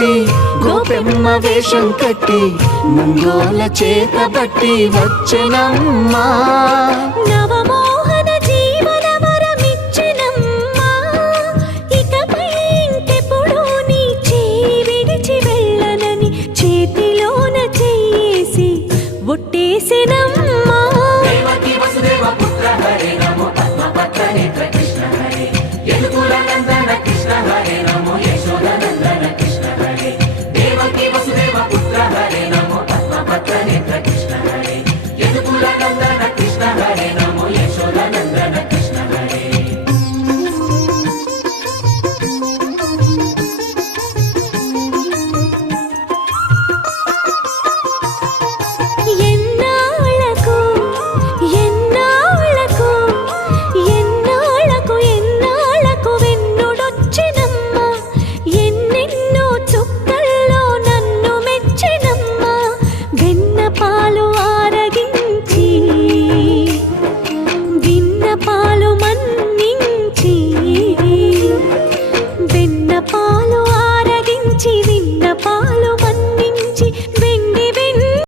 పెట్టి గోపెమ్మ వేషం కట్టి ముంగోల చేత బట్టి వచ్చెనమ్మా నవమోహన జీవన వరమిచ్చెనమ్మా ఇకపై ఇంకెప్పుడు నీ చేయి విడిచి వెళ్ళనని చేతిలోన చెయ్యేసి ఒట్టేసెనమ్మా